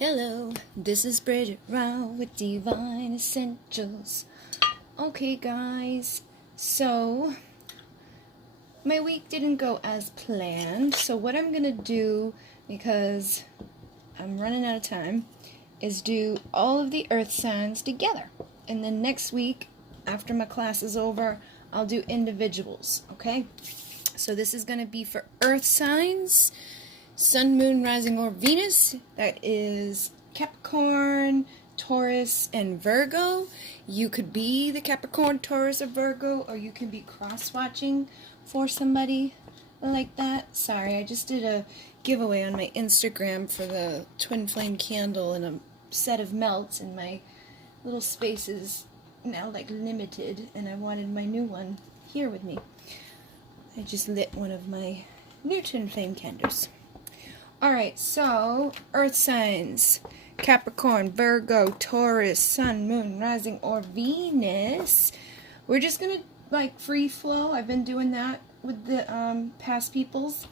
Hello, this is Bridget with Divine Essentials. Okay guys, so my week didn't go as planned, so what I'm gonna do, because I'm running out of time, is do all of the earth signs together. And then next week, after my class is over, I'll do individuals, okay? So this is gonna be for earth signs. Sun, Moon, Rising, or Venus. That is Capricorn, Taurus, and Virgo. You could be the Capricorn, Taurus, or Virgo, or you can be cross-watching for somebody like that. Sorry, I just did a giveaway on my Instagram for the twin flame candle and a set of melts, and my little space is now like limited, and I wanted my new one here with me. I just lit one of my new twin flame candles. Alright, so, earth signs, Capricorn, Virgo, Taurus, Sun, Moon, Rising, or Venus. We're just going to, like, free flow. I've been doing that with the past peoples.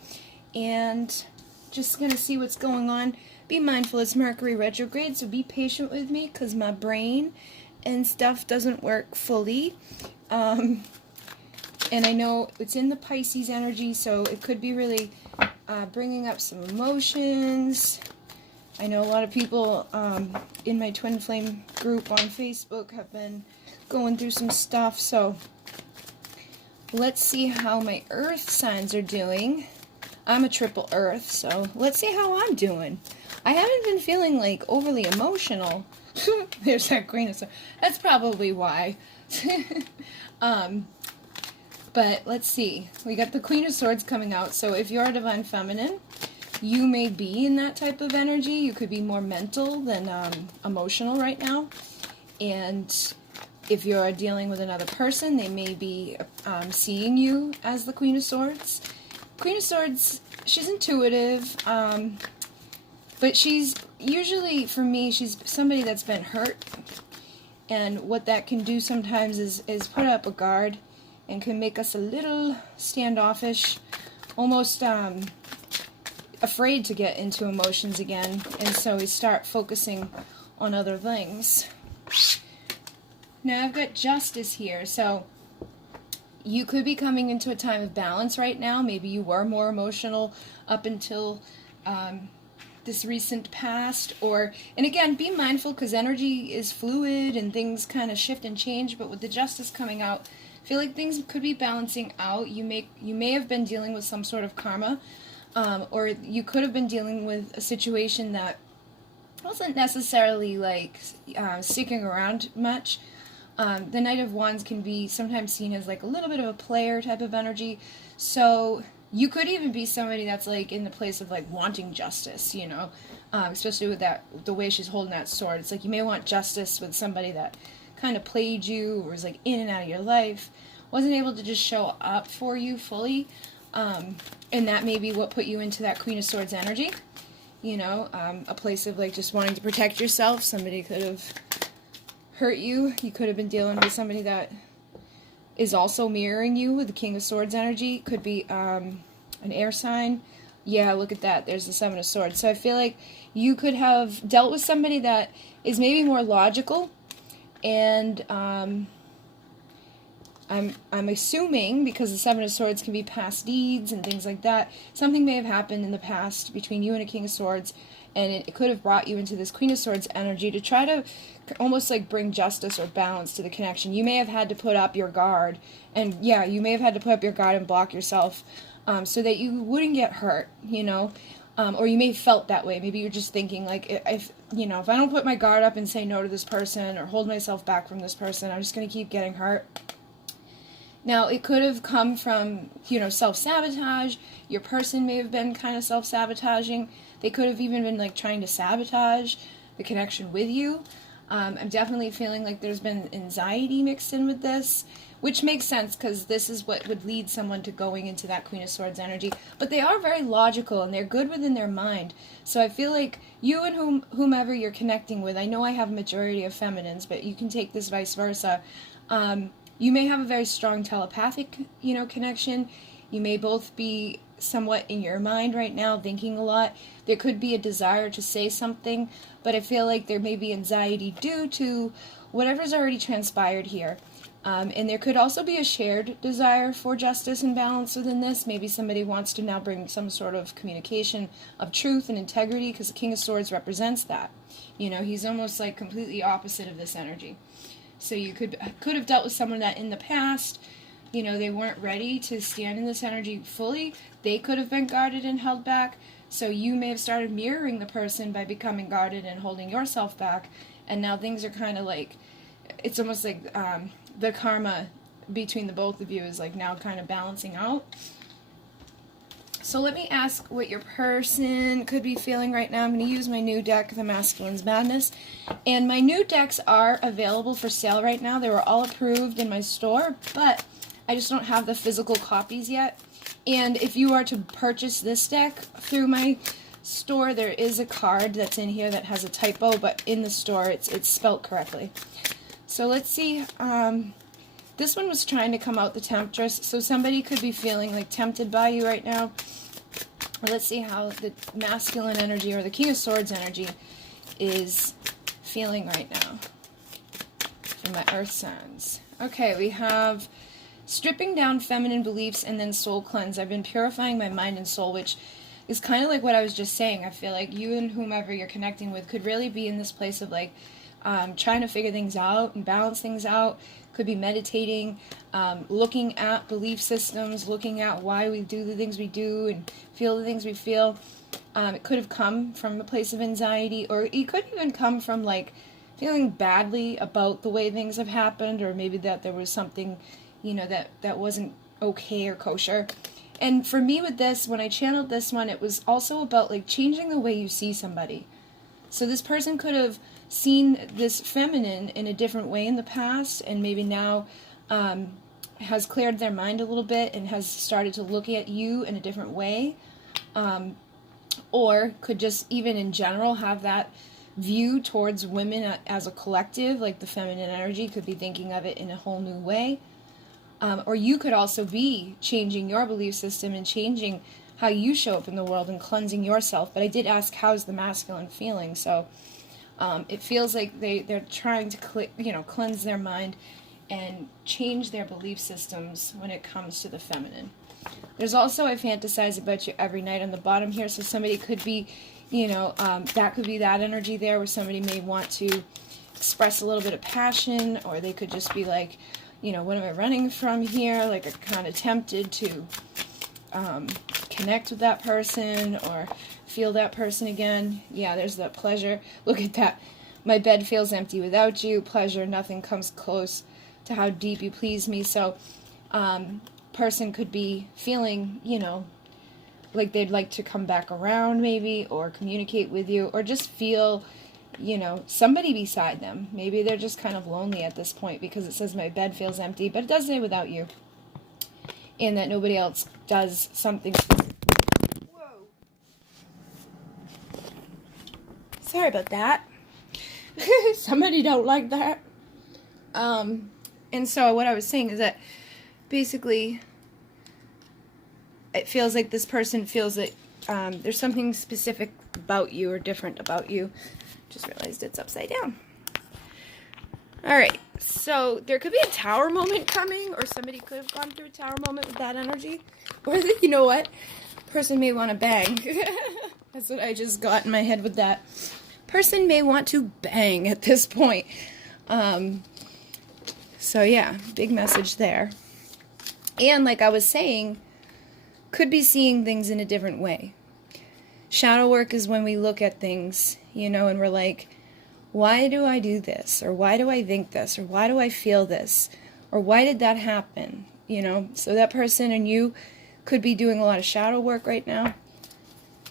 And just going to see what's going on. Be mindful, it's Mercury retrograde, so be patient with me, because my brain and stuff doesn't work fully. And I know it's in the Pisces energy, so it could be really bringing up some emotions. I know a lot of people in my Twin Flame group on Facebook have been going through some stuff, so let's see how my earth signs are doing. I'm a triple earth, so let's see how I'm doing. I haven't been feeling like overly emotional. There's that Queen of Swords. That's probably why. But let's see. We got the Queen of Swords coming out. So if you're a Divine Feminine, you may be in that type of energy. You could be more mental than emotional right now. And if you're dealing with another person, they may be seeing you as the Queen of Swords. Queen of Swords, she's intuitive. But she's usually, for me, she's somebody that's been hurt. And what that can do sometimes is put up a guard and can make us a little standoffish, almost afraid to get into emotions again, and so we start focusing on other things. Now I've got Justice here, so you could be coming into a time of balance right now. Maybe you were more emotional up until this recent past, and again, be mindful, because energy is fluid and things kind of shift and change, but with the Justice coming out, I feel like things could be balancing out. You may have been dealing with some sort of karma, or you could have been dealing with a situation that wasn't necessarily like sticking around much. The Knight of Wands can be sometimes seen as like a little bit of a player type of energy, so you could even be somebody that's like in the place of like wanting justice, you know, especially with the way she's holding that sword. It's like you may want justice with somebody that kind of played you or was like in and out of your life, wasn't able to just show up for you fully, and that may be what put you into that Queen of Swords energy, you know, a place of like just wanting to protect yourself. Somebody could have hurt you. You could have been dealing with somebody that is also mirroring you with the King of Swords energy. Could be an air sign. Yeah, look at that. There's the Seven of Swords. So I feel like you could have dealt with somebody that is maybe more logical, and I'm assuming, because the Seven of Swords can be past deeds and things like that, something may have happened in the past between you and a King of Swords, and it could have brought you into this Queen of Swords energy to try to almost like bring justice or balance to the connection. You may have had to put up your guard, and yeah, you may have had to put up your guard and block yourself so that you wouldn't get hurt, you know, or you may have felt that way. Maybe you're just thinking like, if I don't put my guard up and say no to this person or hold myself back from this person, I'm just going to keep getting hurt. Now, it could have come from, you know, self-sabotage. Your person may have been kind of self-sabotaging. They could have even been, like, trying to sabotage the connection with you. I'm definitely feeling like there's been anxiety mixed in with this, which makes sense, because this is what would lead someone to going into that Queen of Swords energy. But they are very logical, and they're good within their mind. So I feel like you and whomever you're connecting with, I know I have a majority of feminines, but you can take this vice versa. You may have a very strong telepathic, you know, connection. You may both be somewhat in your mind right now, thinking a lot. There could be a desire to say something, but I feel like there may be anxiety due to whatever's already transpired here. And there could also be a shared desire for justice and balance within this. Maybe somebody wants to now bring some sort of communication of truth and integrity, because the King of Swords represents that. You know, he's almost like completely opposite of this energy. So you could have dealt with someone that in the past, you know, they weren't ready to stand in this energy fully. They could have been guarded and held back. So you may have started mirroring the person by becoming guarded and holding yourself back. And now things are kind of like, it's almost like the karma between the both of you is like now kind of balancing out. So let me ask what your person could be feeling right now. I'm going to use my new deck, The Masculine's Madness. And my new decks are available for sale right now. They were all approved in my store, but I just don't have the physical copies yet. And if you are to purchase this deck through my store, there is a card that's in here that has a typo, but in the store it's spelt correctly. So let's see. This one was trying to come out the Temptress, so somebody could be feeling like tempted by you right now. Let's see how the masculine energy or the King of Swords energy is feeling right now for my earth signs. Okay, we have stripping down feminine beliefs and then soul cleanse. I've been purifying my mind and soul, which is kind of like what I was just saying. I feel like you and whomever you're connecting with could really be in this place of like trying to figure things out and balance things out. Could be meditating, looking at belief systems, looking at why we do the things we do and feel the things we feel. It could have come from a place of anxiety, or it could even come from like feeling badly about the way things have happened, or maybe that there was something, you know, that wasn't okay or kosher. And for me with this, when I channeled this one, it was also about like changing the way you see somebody. So this person could have seen this feminine in a different way in the past, and maybe now has cleared their mind a little bit and has started to look at you in a different way, or could just even in general have that view towards women as a collective, like the feminine energy could be thinking of it in a whole new way. Or you could also be changing your belief system and changing how you show up in the world and cleansing yourself. But I did ask, how's the masculine feeling? So it feels like they're trying to cleanse their mind and change their belief systems when it comes to the feminine. There's also, I fantasize about you every night on the bottom here, so somebody could be, that could be that energy there where somebody may want to express a little bit of passion, or they could just be like, what am I running from here? Like, I'm kind of tempted to connect with that person or feel that person again. Yeah, there's that pleasure. Look at that. My bed feels empty without you. Pleasure, nothing comes close to how deep you please me. So, person could be feeling, like they'd like to come back around maybe, or communicate with you, or just feel, somebody beside them. Maybe they're just kind of lonely at this point because it says my bed feels empty, but it does say without you. And that nobody else does something. Whoa. Sorry about that. Somebody don't like that. And so what I was saying is that basically it feels like this person feels that there's something specific about you or different about you. Just realized it's upside down. Alright, so there could be a tower moment coming, or somebody could have gone through a tower moment with that energy. Or, you know what? Person may want to bang. That's what I just got in my head with that. Person may want to bang at this point. So yeah, big message there. And like I was saying, could be seeing things in a different way. Shadow work is when we look at things, and we're like, why do I do this? Or why do I think this? Or why do I feel this? Or why did that happen? So that person and you could be doing a lot of shadow work right now.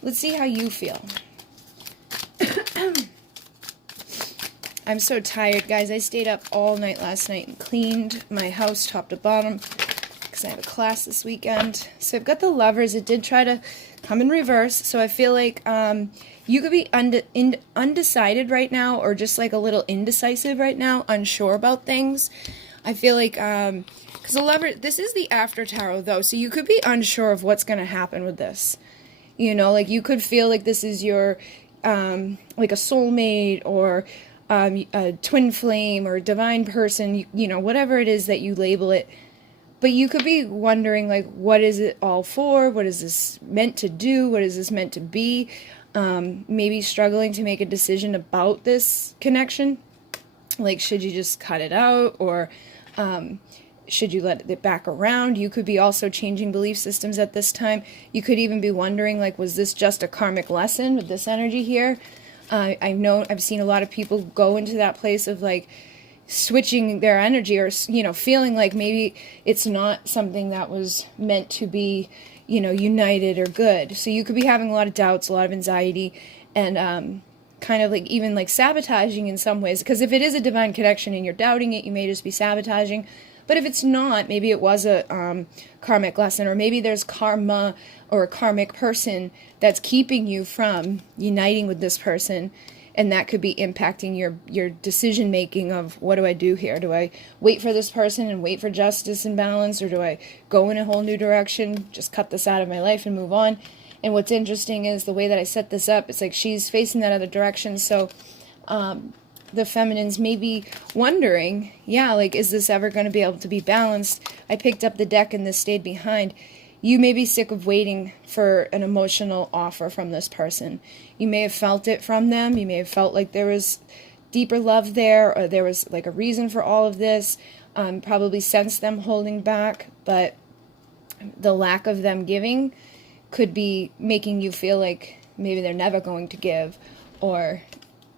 Let's see how you feel. I'm so tired, guys. I stayed up all night last night and cleaned my house top to bottom because I have a class this weekend. So I've got the Lovers. It did try to come in reverse. So I feel like you could be undecided right now, or just like a little indecisive right now, unsure about things. I feel like, because the Lover, this is the after tarot though, so you could be unsure of what's going to happen with this. You know, like you could feel like this is your, like a soulmate or a twin flame or divine person, you know, whatever it is that you label it. But you could be wondering, like, what is it all for? What is this meant to do? What is this meant to be? Maybe struggling to make a decision about this connection. Like, should you just cut it out? Or should you let it back around? You could be also changing belief systems at this time. You could even be wondering, like, was this just a karmic lesson with this energy here? I've seen a lot of people go into that place of, like, switching their energy or, you know, feeling like maybe it's not something that was meant to be, you know, united or good. So you could be having a lot of doubts, a lot of anxiety, and kind of like even like sabotaging in some ways. Because if it is a divine connection and you're doubting it, you may just be sabotaging. But if it's not, maybe it was a karmic lesson, or maybe there's karma or a karmic person that's keeping you from uniting with this person. And that could be impacting your decision making of, what do I do here? Do I wait for this person and wait for justice and balance? Or do I go in a whole new direction, just cut this out of my life and move on? And what's interesting is the way that I set this up, it's like she's facing that other direction. So the feminines may be wondering, yeah, like, is this ever going to be able to be balanced? I picked up the deck and this stayed behind. You may be sick of waiting for an emotional offer from this person. You may have felt it from them. You may have felt like there was deeper love there, or there was like a reason for all of this. Probably sensed them holding back, but the lack of them giving could be making you feel like maybe they're never going to give, or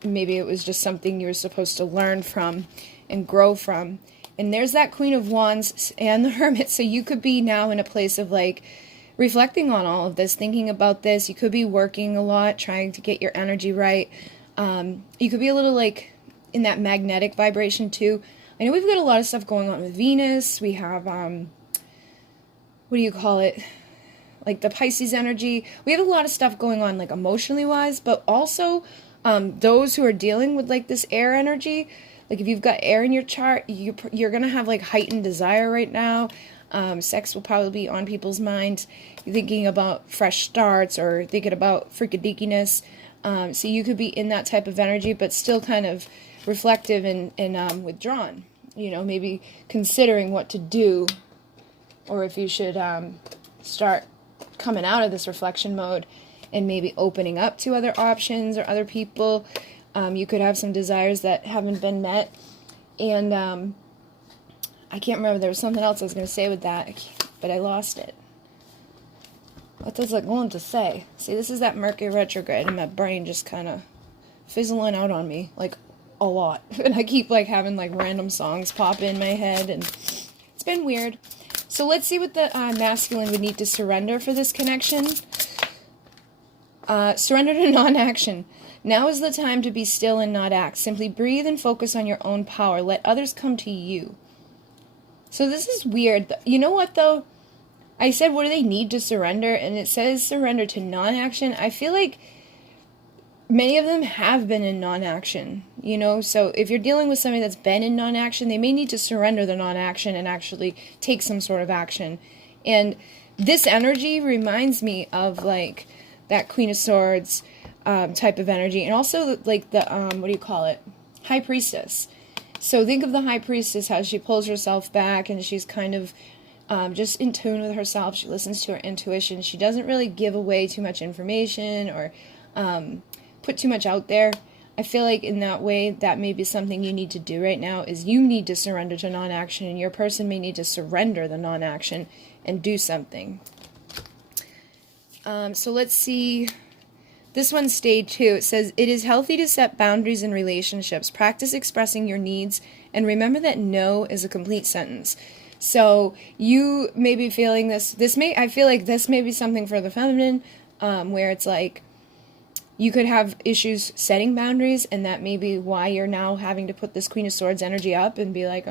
maybe it was just something you were supposed to learn from and grow from. And there's that Queen of Wands and the Hermit. So you could be now in a place of like reflecting on all of this, thinking about this. You could be working a lot, trying to get your energy right. You could be a little like in that magnetic vibration too. I know we've got a lot of stuff going on with Venus. We have, what do you call it? Like the Pisces energy. We have a lot of stuff going on like emotionally wise, but also those who are dealing with like this air energy. Like if you've got air in your chart, you're going to have like heightened desire right now. Sex will probably be on people's minds. You're thinking about fresh starts or thinking about freakadeekiness. So you could be in that type of energy, but still kind of reflective and withdrawn. You know, maybe considering what to do, or if you should start coming out of this reflection mode and maybe opening up to other options or other people. You could have some desires that haven't been met. And I can't remember. There was something else I was going to say with that, but I lost it. What was I going to say? See, this is that Mercury retrograde, and my brain just kind of fizzling out on me, like, a lot. And I keep, like, having, like, random songs pop in my head, and it's been weird. So let's see what the masculine would need to surrender for this connection. Surrender to non-action. Now is the time to be still and not act. Simply breathe and focus on your own power. Let others come to you. So this is weird. You know what, though? I said, what do they need to surrender? And it says surrender to non-action. I feel like many of them have been in non-action, you know? So if you're dealing with somebody that's been in non-action, they may need to surrender the non-action and actually take some sort of action. And this energy reminds me of, like, that Queen of Swords type of energy. And also, like, the, what do you call it? High Priestess. So think of the High Priestess, how she pulls herself back and she's kind of just in tune with herself. She listens to her intuition. She doesn't really give away too much information or put too much out there. I feel like in that way, that may be something you need to do right now, is you need to surrender to non-action, and your person may need to surrender the non-action and do something. So let's see. This one stayed too. It says, it is healthy to set boundaries in relationships. Practice expressing your needs, and remember that no is a complete sentence. So you may be feeling this. I feel like this may be something for the feminine, where it's like, you could have issues setting boundaries, and that may be why you're now having to put this Queen of Swords energy up and be like,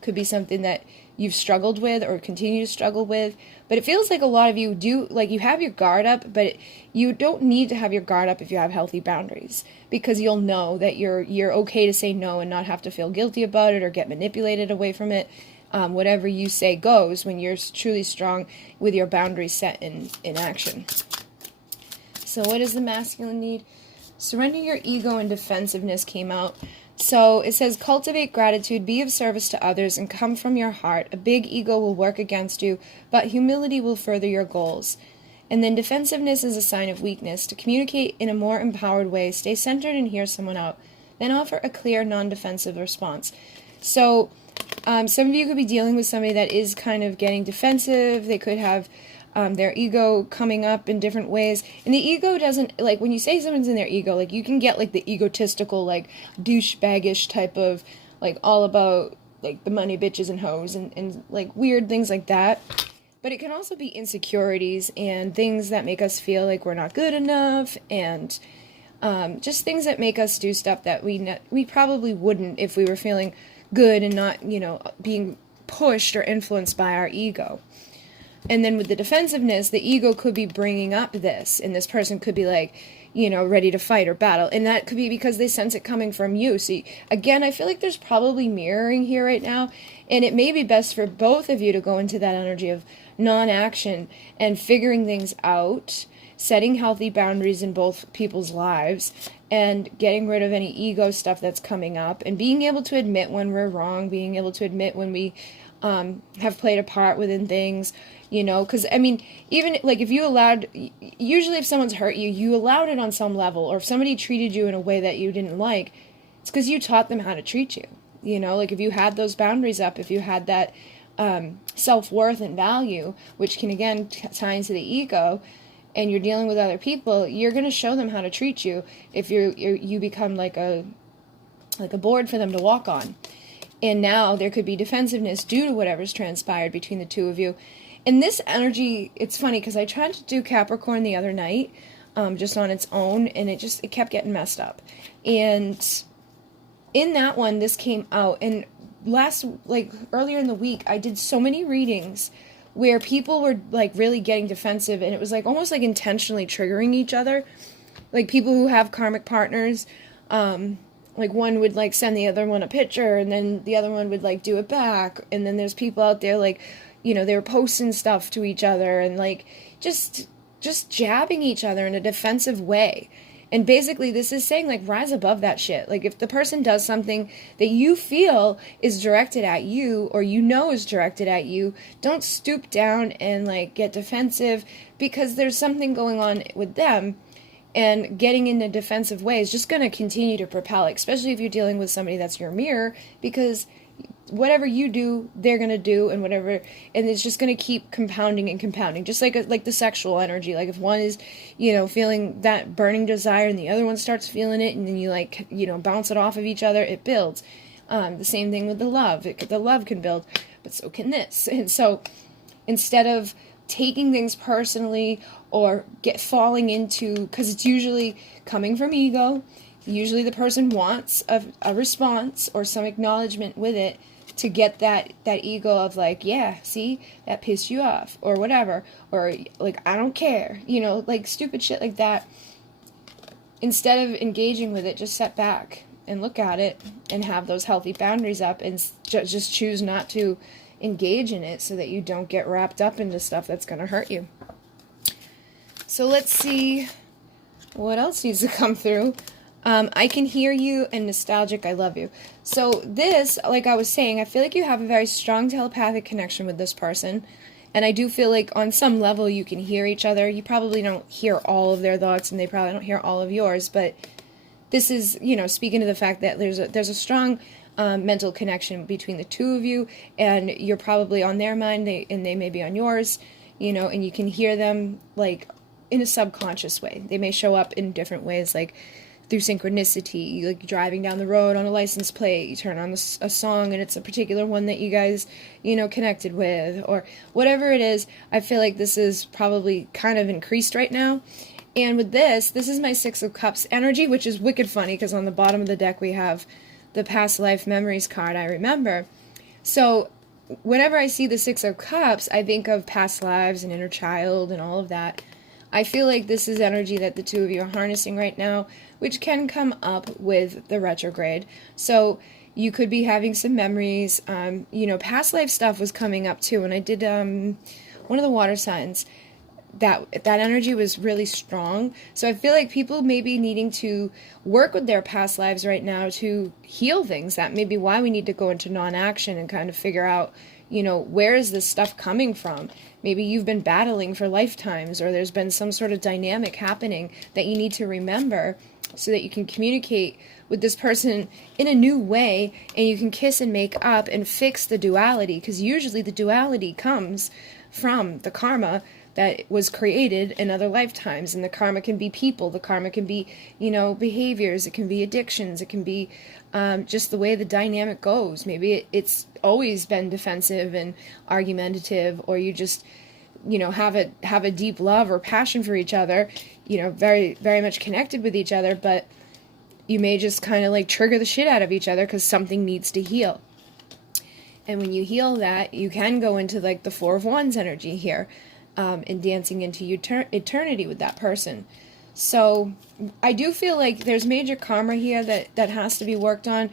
could be something that you've struggled with or continue to struggle with. But it feels like a lot of you do, like, you have your guard up, but you don't need to have your guard up if you have healthy boundaries, because you'll know that you're okay to say no and not have to feel guilty about it or get manipulated away from it. Whatever you say goes when you're truly strong with your boundaries set in action. So what does the masculine need? Surrender your ego and defensiveness came out. So it says, cultivate gratitude, be of service to others, and come from your heart. A big ego will work against you, but humility will further your goals. And then defensiveness is a sign of weakness. To communicate in a more empowered way, stay centered and hear someone out. Then offer a clear, non-defensive response. So some of you could be dealing with somebody that is kind of getting defensive. They could have their ego coming up in different ways. And the ego doesn't, like, when you say someone's in their ego, like, you can get, like, the egotistical, like, douchebaggish type of, like, all about, like, the money, bitches, and hoes, and like, weird things like that. But it can also be insecurities and things that make us feel like we're not good enough, and just things that make us do stuff that we probably wouldn't if we were feeling good and not, being pushed or influenced by our ego. And then with the defensiveness, the ego could be bringing up this, and this person could be like, ready to fight or battle. And that could be because they sense it coming from you. See, again, I feel like there's probably mirroring here right now, and it may be best for both of you to go into that energy of non-action and figuring things out, setting healthy boundaries in both people's lives, and getting rid of any ego stuff that's coming up, and being able to admit when we're wrong, being able to admit when we have played a part within things, because, even, like, if you allowed, usually if someone's hurt you, you allowed it on some level, or if somebody treated you in a way that you didn't like, it's because you taught them how to treat you, like, if you had those boundaries up, if you had that self-worth and value, which can, again, tie into the ego, and you're dealing with other people, you're going to show them how to treat you if you become like a board for them to walk on. And now there could be defensiveness due to whatever's transpired between the two of you. And this energy, it's funny because I tried to do Capricorn the other night, just on its own, and it kept getting messed up. And in that one, this came out. And earlier in the week, I did so many readings where people were, like, really getting defensive, and it was, like, almost, like, intentionally triggering each other. Like, people who have karmic partners, like, one would, like, send the other one a picture, and then the other one would, like, do it back, and then there's people out there, like, they were posting stuff to each other, and, like, just jabbing each other in a defensive way. And basically, this is saying, like, rise above that shit. Like, if the person does something that you feel is directed at you, or is directed at you, don't stoop down and, like, get defensive, because there's something going on with them, and getting into defensive ways is just going to continue to propel, especially if you're dealing with somebody that's your mirror, because whatever you do, they're going to do, and it's just going to keep compounding and compounding, just like the sexual energy. Like, if one is, feeling that burning desire, and the other one starts feeling it, and then you, like, bounce it off of each other, it builds. The same thing with the love. The love can build, but so can this. And so, instead of taking things personally or falling into, because it's usually coming from ego, usually the person wants a response or some acknowledgement with it, to get that ego of, like, yeah, see, that pissed you off, or whatever, or, like, I don't care, like, stupid shit like that. Instead of engaging with it, just step back and look at it and have those healthy boundaries up, and just choose not to engage in it, so that you don't get wrapped up into stuff that's going to hurt you. So let's see what else needs to come through. I can hear you, and nostalgic, I love you. So this, like I was saying, I feel like you have a very strong telepathic connection with this person. And I do feel like on some level you can hear each other. You probably don't hear all of their thoughts, and they probably don't hear all of yours. But this is, speaking to the fact that there's a strong mental connection between the two of you. And you're probably on their mind, and they may be on yours, and you can hear them, like, in a subconscious way. They may show up in different ways, like through synchronicity, like driving down the road on a license plate, you turn on a song and it's a particular one that you guys, connected with, or whatever it is. I feel like this is probably kind of increased right now, And with this is my Six of Cups energy, which is wicked funny because on the bottom of the deck we have the past life memories card, I remember. So whenever I see the Six of Cups, I think of past lives and inner child and all of that. I feel like this is energy that the two of you are harnessing right now, which can come up with the retrograde. So you could be having some memories. You know, past life stuff was coming up too. And I did one of the water signs, that energy was really strong. So I feel like people may be needing to work with their past lives right now to heal things. That may be why we need to go into non-action and kind of figure out, you know, where is this stuff coming from? Maybe you've been battling for lifetimes, or there's been some sort of dynamic happening that you need to remember so that you can communicate with this person in a new way, and you can kiss and make up and fix the duality, because usually the duality comes from the karma that was created in other lifetimes. And the karma can be people, the karma can be, you know, behaviors, it can be addictions, it can be just the way the dynamic goes. Maybe it's always been defensive and argumentative, or you just, you know, have a deep love or passion for each other, you know, very, very much connected with each other, but you may just kind of like trigger the shit out of each other because something needs to heal. And when you heal that, you can go into like the Four of Wands energy here, and dancing into eternity with that person. So I do feel like there's major karma here that has to be worked on,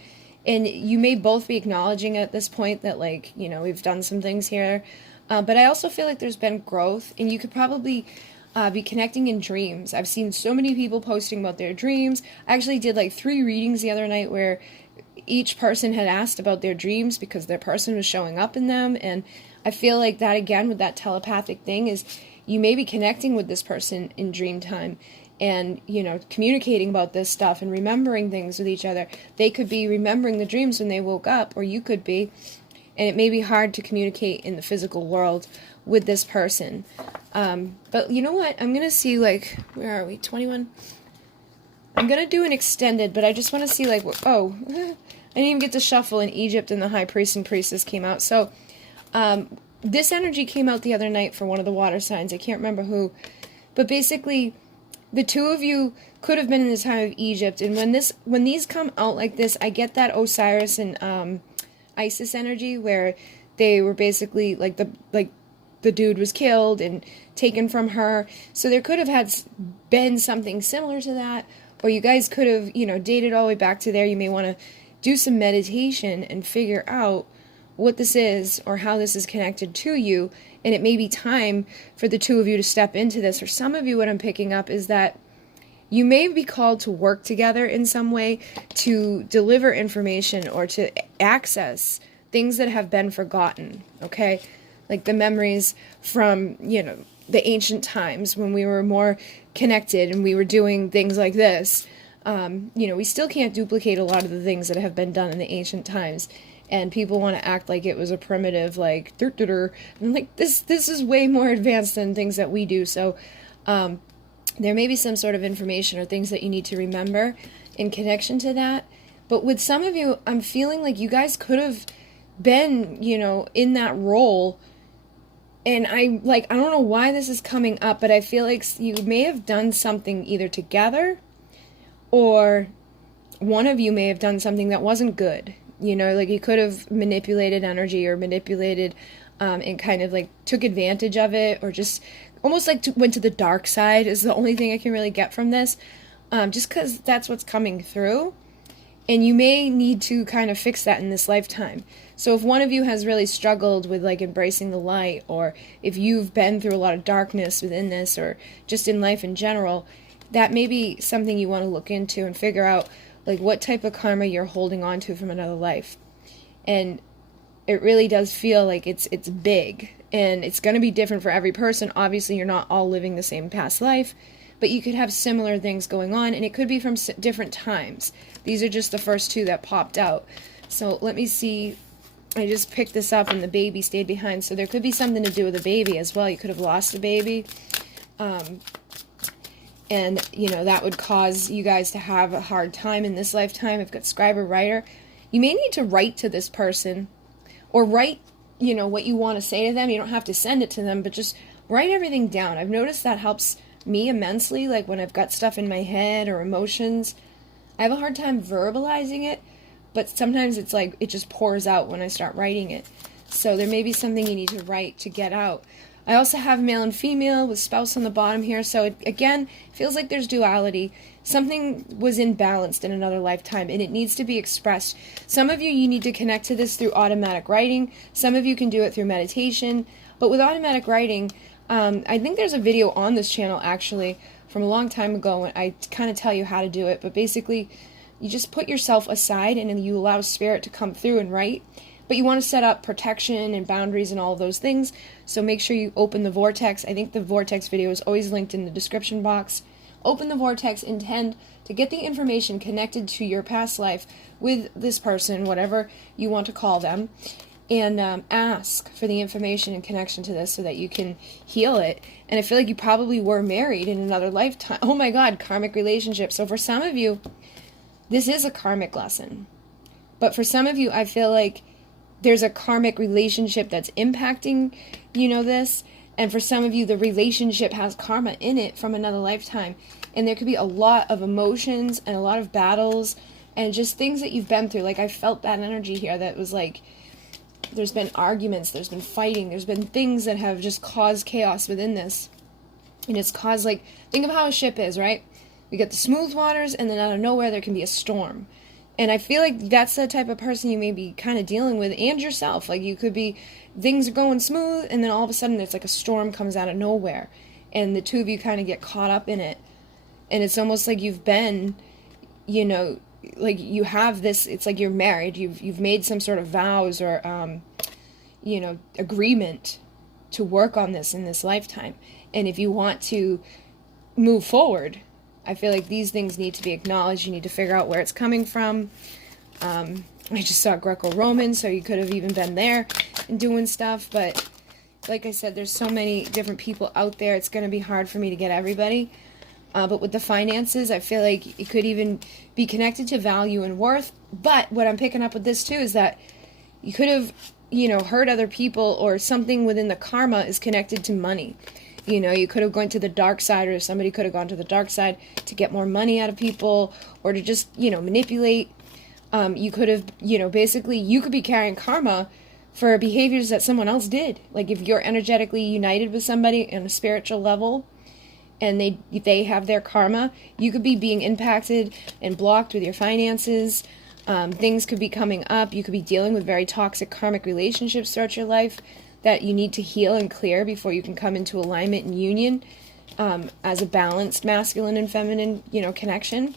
and you may both be acknowledging at this point that, like, you know, we've done some things here, but I also feel like there's been growth, and you could probably be connecting in dreams. I've seen so many people posting about their dreams. I actually did like 3 readings the other night where each person had asked about their dreams because their person was showing up in them. And I feel like that, again, with that telepathic thing, is you may be connecting with this person in dream time and, you know, communicating about this stuff and remembering things with each other. They could be remembering the dreams when they woke up, or you could be, and it may be hard to communicate in the physical world with this person. But you know what? I'm going to see, like, where are we? 21? I'm going to do an extended, but I just want to see, like, oh, I didn't even get to shuffle in Egypt, and the High Priest and Priestess came out. So this energy came out the other night for one of the water signs. I can't remember who. But basically, the two of you could have been in the time of Egypt. And when these come out like this, I get that Osiris and Isis energy, where they were basically like the dude was killed and taken from her. So there could have been something similar to that. Or you guys could have, you know, dated all the way back to there. You may want to do some meditation and figure out what this is or how this is connected to you. And it may be time for the two of you to step into this. Or some of you, what I'm picking up is that you may be called to work together in some way to deliver information or to access things that have been forgotten, okay? Like the memories from, you know, the ancient times when we were more connected and we were doing things like this. You know, we still can't duplicate a lot of the things that have been done in the ancient times. And people want to act like it was a primitive, like, and I'm like, this is way more advanced than things that we do. So there may be some sort of information or things that you need to remember in connection to that. But with some of you, I'm feeling like you guys could have been, you know, in that role. And I don't know why this is coming up, but I feel like you may have done something either together, or one of you may have done something that wasn't good. You know, like you could have manipulated energy or manipulated and kind of like took advantage of it, or just almost like went to the dark side is the only thing I can really get from this, just because that's what's coming through. And you may need to kind of fix that in this lifetime. So if one of you has really struggled with like embracing the light, or if you've been through a lot of darkness within this, or just in life in general, that may be something you want to look into and figure out like what type of karma you're holding on to from another life. And it really does feel like it's big, and it's going to be different for every person. Obviously, you're not all living the same past life, but you could have similar things going on, and it could be from different times. These are just the first two that popped out. So let me see. I just picked this up and the baby stayed behind. So there could be something to do with a baby as well. You could have lost a baby. And, you know, that would cause you guys to have a hard time in this lifetime. I've got scribe or writer. You may need to write to this person, or write, you know, what you want to say to them. You don't have to send it to them, but just write everything down. I've noticed that helps me immensely. Like when I've got stuff in my head or emotions, I have a hard time verbalizing it, but sometimes it's like it just pours out when I start writing it. So there may be something you need to write to get out. I also have male and female with spouse on the bottom here. So it, again, feels like there's duality. Something was imbalanced in another lifetime and it needs to be expressed. Some of you need to connect to this through automatic writing. Some of you can do it through meditation. But with automatic writing, I think there's a video on this channel actually from a long time ago and I kind of tell you how to do it. But basically, you just put yourself aside and then you allow spirit to come through and write. But you want to set up protection and boundaries and all of those things. So make sure you open the vortex. I think the vortex video is always linked in the description box. Open the vortex, intend to get the information connected to your past life with this person, whatever you want to call them, and ask for the information and connection to this so that you can heal it. And I feel like you probably were married in another lifetime. Oh my God, karmic relationship. So for some of you, this is a karmic lesson. But for some of you, I feel like there's a karmic relationship that's impacting, this. And for some of you, the relationship has karma in it from another lifetime. And there could be a lot of emotions and a lot of battles and just things that you've been through. Like I felt that energy here that was like, there's been arguments, there's been fighting, there's been things that have just caused chaos within this. And it's caused like, think of how a ship is, right? We get the smooth waters and then out of nowhere there can be a storm. And I feel like that's the type of person you may be kind of dealing with, and yourself. Like you could be, things are going smooth, and then all of a sudden there's like a storm comes out of nowhere, and the two of you kind of get caught up in it. And it's almost like you've been, like you have this. It's like you're married. You've made some sort of vows or, agreement to work on this in this lifetime. And if you want to move forward, I feel like these things need to be acknowledged. You need to figure out where it's coming from. I just saw Greco-Roman, so you could have even been there and doing stuff. But like I said, there's so many different people out there. It's going to be hard for me to get everybody. But with the finances, I feel like it could even be connected to value and worth. But what I'm picking up with this too is that you could have, hurt other people, or something within the karma is connected to money. You could have gone to the dark side, or somebody could have gone to the dark side to get more money out of people, or to just, manipulate. You could have, basically, you could be carrying karma for behaviors that someone else did. Like if you're energetically united with somebody on a spiritual level, and they have their karma, you could be being impacted and blocked with your finances. Things could be coming up. You could be dealing with very toxic karmic relationships throughout your life that you need to heal and clear before you can come into alignment and union as a balanced masculine and feminine, connection.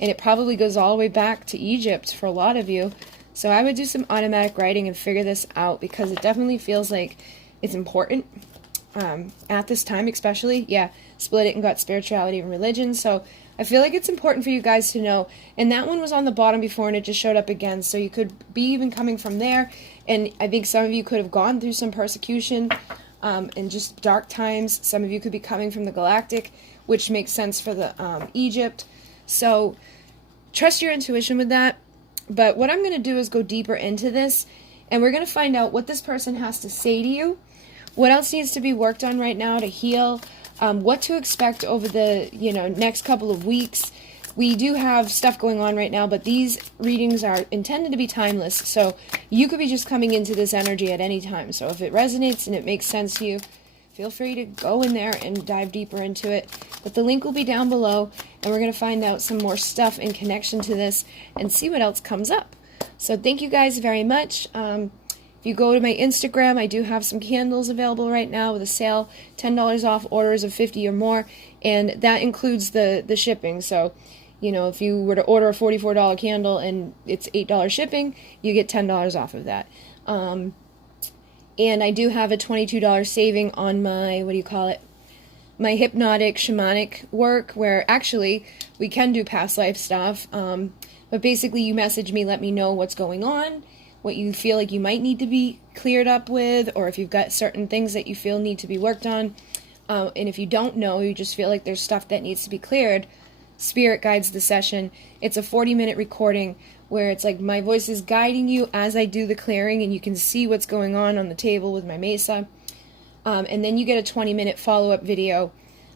And it probably goes all the way back to Egypt for a lot of you. So I would do some automatic writing and figure this out, because it definitely feels like it's important at this time, especially. Yeah, split it and got spirituality and religion. So I feel like it's important for you guys to know. And that one was on the bottom before and it just showed up again. So you could be even coming from there. And I think some of you could have gone through some persecution and just dark times. Some of you could be coming from the galactic, which makes sense for the Egypt. So trust your intuition with that. But what I'm going to do is go deeper into this. And we're going to find out what this person has to say to you. What else needs to be worked on right now to heal. What to expect over the next couple of weeks. We do have stuff going on right now, but these readings are intended to be timeless, so you could be just coming into this energy at any time. So if it resonates and it makes sense to you, feel free to go in there and dive deeper into it. But the link will be down below, and we're going to find out some more stuff in connection to this and see what else comes up. So thank you guys very much. If you go to my Instagram, I do have some candles available right now with a sale, $10 off orders of 50 or more, and that includes the shipping. So, if you were to order a $44 candle and it's $8 shipping, you get $10 off of that. And I do have a $22 saving on my, my hypnotic shamanic work, where actually we can do past life stuff. But basically you message me, let me know what's going on, what you feel like you might need to be cleared up with, or if you've got certain things that you feel need to be worked on. And if you don't know, you just feel like there's stuff that needs to be cleared, Spirit guides the session. It's a 40-minute recording where it's like my voice is guiding you as I do the clearing, and you can see what's going on the table with my mesa. And then you get a 20-minute follow-up video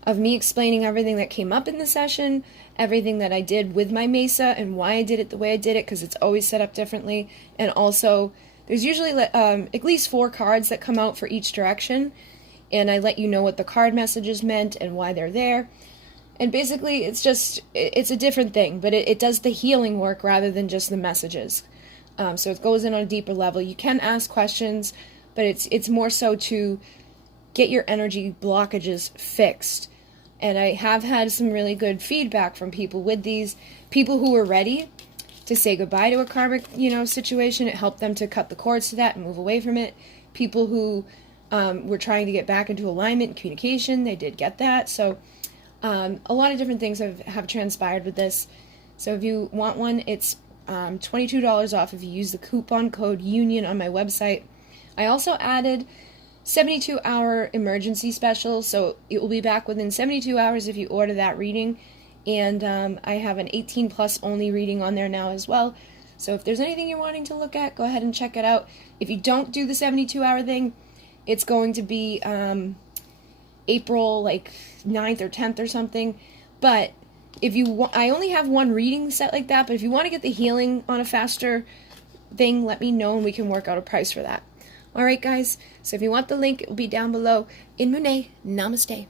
of me explaining everything that came up in the session, everything that I did with my mesa and why I did it the way I did it, because it's always set up differently. And also, there's usually at least 4 cards that come out for each direction, and I let you know what the card messages meant and why they're there. And basically, it's a different thing, but it does the healing work rather than just the messages. So it goes in on a deeper level. You can ask questions, but it's more so to get your energy blockages fixed. And I have had some really good feedback from people with these. People who were ready to say goodbye to a karmic, situation. It helped them to cut the cords to that and move away from it. People who were trying to get back into alignment and communication, they did get that. So a lot of different things have transpired with this. So if you want one, it's $22 off if you use the coupon code UNION on my website. I also added 72-hour emergency special, so it will be back within 72 hours if you order that reading. And I have an 18+ only reading on there now as well. So if there's anything you're wanting to look at, go ahead and check it out. If you don't do the 72-hour thing, it's going to be April 9th or 10th or something. But if you I only have one reading set like that, but if you want to get the healing on a faster thing, let me know and we can work out a price for that. Alright guys, so if you want the link, it will be down below. In Mune, namaste.